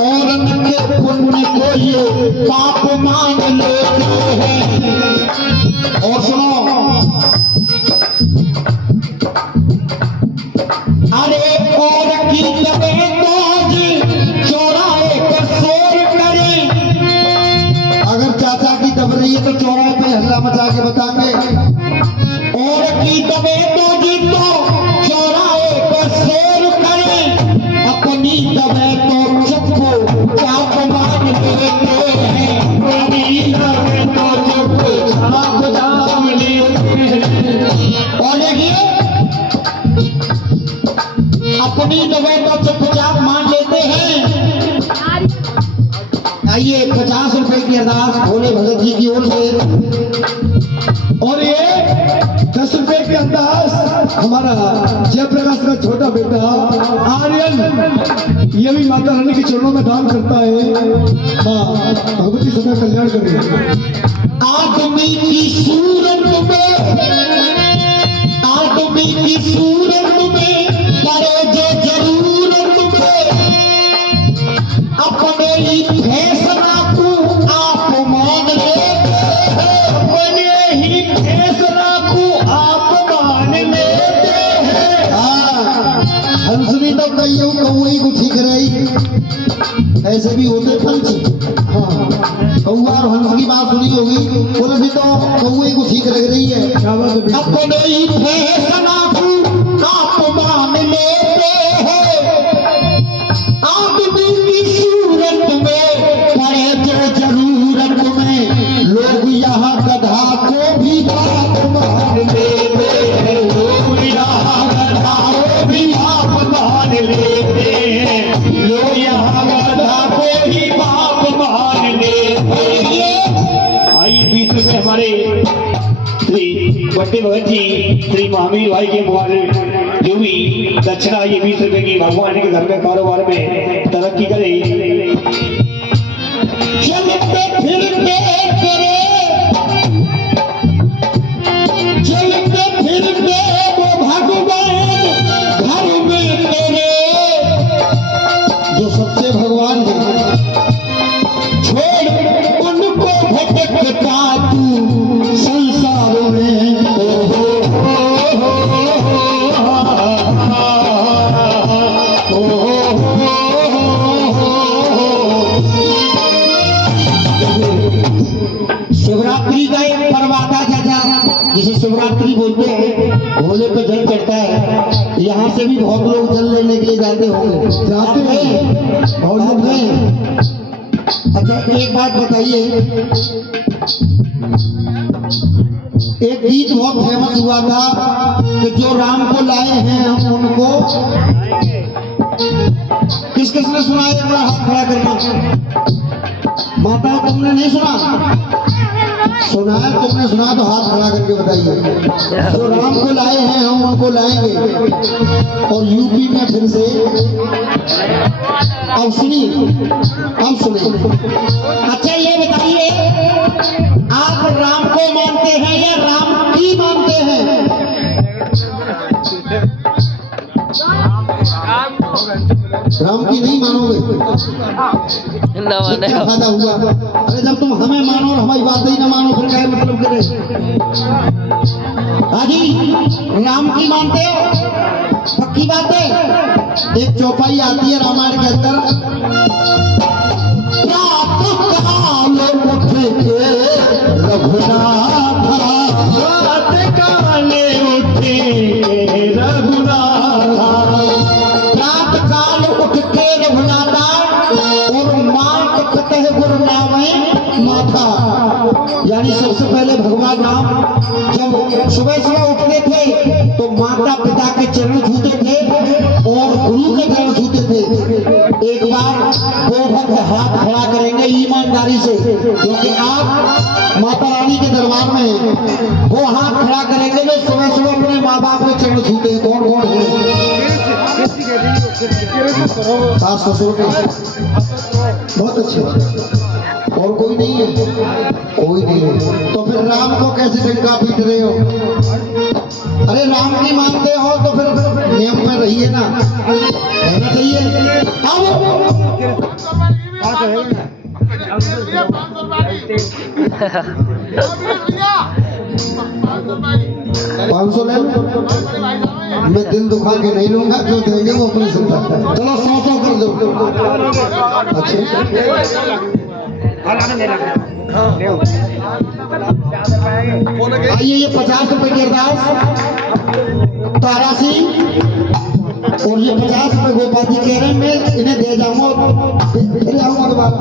औरत के पुण्य को ये पाप मान लेते हैं। और सुनो, अरे और की तबे तोज चौराहे पर शोर करे। अगर चाचा की दब रही है तो चौराहे पे हल्ला मचा के बताएंगे। और की तबे तोज तो चौराहे पर शोर करे, अपनी दबे तो चुप चाप मान लेते हैं। अपनी दबे तो चुप चाप मान लेते हैं। और देखिए, अपनी दबे तो चुपचाप मान लेते हैं। आइए 50 रुपए की अरदास भोले भगत जी की ओर से। और ये 10 रुपए की अरदास हमारा जयप्रकाश का छोटा बेटा आर्यन, ये भी माता रानी के चरणों में दान करता है। माँ भगवती सदा कल्याण करें। आदमी की सूरत में, आदमी की सूरत में करे जो जरूरत में, अपने ही फैसला को आप मान लेते हैं। अपने ही फैसला को आप मान लेते हैं। हंसनी तो कईयों कौई को ठीक रही, ऐसे भी होते पंच। हाँ, कौआ और हंस की बात सुनी होगी, बोले भी तो कौए को ठीक लग रही है। अपने ही फैसला को आप मान लेते हैं। आदमी की सूरत में पड़े जो जरूरत में, लोग यहाँ गधा को भी बाप मान लेते हैं। लोग यहाँ गधा को भी बाप मान लेते हैं। लोग यहाँ गधा को भी बाप मान लेते हैं। आइए 20 रुपए हमारे श्री बट्टे भगत जी, श्री महावीर भाई के मुबारक जो भी दक्षिणा ये 20 रुपए की भगवान के घर में कारोबार में तरक्की करे। चलते फिरते करे, चलते फिरते वो भगवान घर में तेरे, जो सबसे भगवान है, छोड़ उनको भटकता तू संसार में। शिवरात्रि का एक पर्व आता है चाचा, जिसे शिवरात्रि बोलते हैं। भोले पे जल चढ़ता है। यहाँ से भी बहुत लोग जल लेने के लिए जाते होंगे। जाते हैं बहुत लोग गए। अच्छा एक बात बताइए, एक गीत बहुत फेमस हुआ था कि जो राम को लाए हैं हम उनको, किस किसने सुना है? अपना हाथ खड़ा करना। माता तुमने नहीं सुना? सुना है? तुमने सुना तो हाथ खड़ा करके बताइए। जो राम को लाए हैं हम उनको लाएंगे। और यूपी में फिर से, अब सुनिए, अब सुनिए। अच्छा ये बताइए, आप राम को मानते हैं या राम की मानते हैं? राम की नहीं मानोगे? क्या फायदा हुआ? अरे जब तुम हमें मानो और हमारी बात ही ना मानो फिर क्या मतलब करे? हाजी राम की मानते हो? पक्की बात है। एक चौपाई आती है रामायण के अंदर, रघुनाथ काले उठे रघुनाथ, रात काल उठ के रघुनाथा और माँ कतः गुरु नामे माथा। यानी सबसे पहले भगवान राम जब सुबह सुबह उठते थे तो माता पिता के चरण छूते थे और गुरु के चरण छूते थे। एक बार वो भक्त हाथ खड़ा करेंगे ईमानदारी से, क्योंकि आप माता रानी के दरबार में हैं। वो हाथ खड़ा करेंगे जो सुबह सुबह अपने माँ बाप के चरण छूते हैं। कौन कौन है? सास ससुर के। बहुत अच्छे। और कोई नहीं है? कोई नहीं है। तो फिर राम को कैसे डंका पीट रहे हो? अरे राम की मानते हो तो फिर नियम में रहिए ना, रहना चाहिए। पाँच सौ ले लो, मैं दिल दुखा के नहीं लूंगा, जो देंगे वो अपनी सुनता। चलो 100 कर दो। अच्छा आइए, ये 50 रुपए की अरदास तारासी और ये 50 रुपए गोपाल जी कह रहे हैं, मैं इन्हें दे जाऊंगा, फिर आऊंगा दोबारा।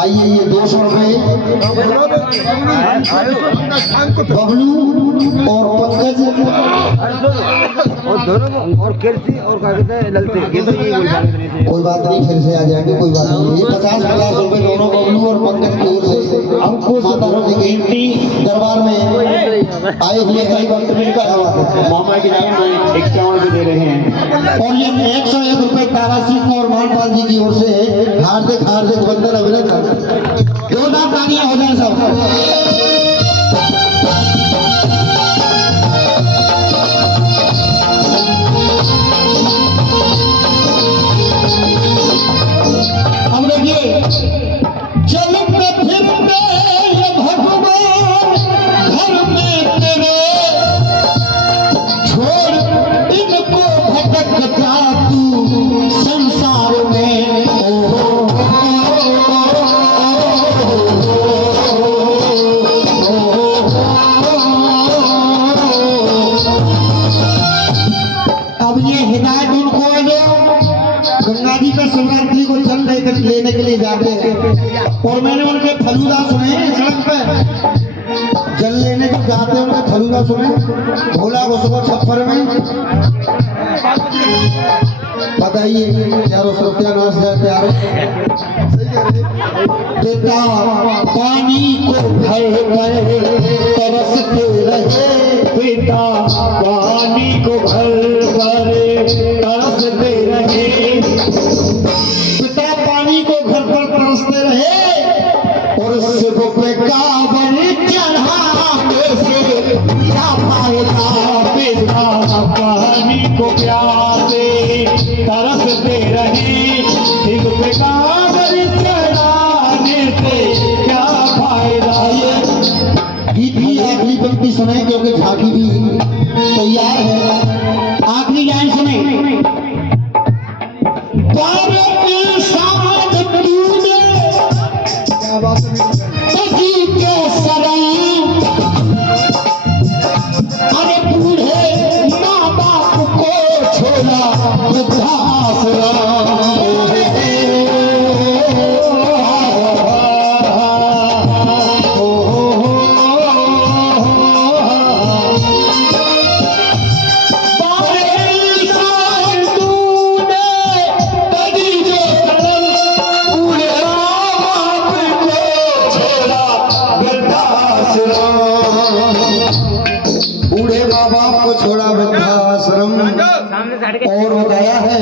आइए, ये 200 रुपए बबलू और पंकज और दोनों और किरसी और क्या कहते हैं ललते, ये तो यही कोई बात नहीं, फिर से आ जाएंगे, कोई बात नहीं। ये 50 रुपए दोनों बबलू और पंकज की ओर से हमको दरबार में आए हुए कई वक्त मिलकर मामा के नाम में 51 रुपए दे रहे हैं। और ये 101 रुपए तारासी और मानपाल जी की ओर से हार्दिक हार्दिक वंदन अभिनंदन। जोरदार तालियां हो जाए सब। हम देखिए, चलते फिरते ये भगवान घर में तेरे, छोड़ इनको भटकता तू संसार में। अब ये हिदायत उनको है जो गंगा जी पे शिवरात्रि को जल लेने के लिए जाते हैं, और मैंने उनके फलूदा सुने हैं सड़क पे जल लेने को जाते हैं, उनके फलूदा सुने। भोला को सुबह छप्पर में बताइए, यारो सत्यानाश है प्यारो। पिता पानी को भर गए तरसते रहे, पिता पानी को भर कर तरसते रहे, पिता पानी को घर पर तरसते रहे, और शिव पे कावन चढ़ाने से क्या फायदा। पिता पानी को प्यासे तरसते रहे, शिव पे कांवर चढ़ाने से क्या फायदा। गीत की आखिरी पंक्ति सुने, क्योंकि झांकी भी तैयार है। आखिरी लाइन सुने। पर इंसान तूने सजी के शरण, अरे बूढ़े माँ बाप को छोड़ा वृद्धाश्रम। बूढ़े माँ बाप को छोड़ा वृद्धाश्रम, और बताया है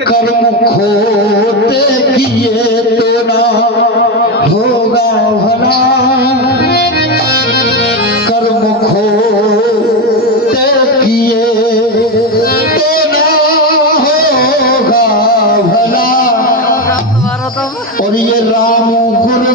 कर्म खोटे किए तो ना होगा भला, कर्म खोटे किए तो ना होगा भला। और ये राम गुरु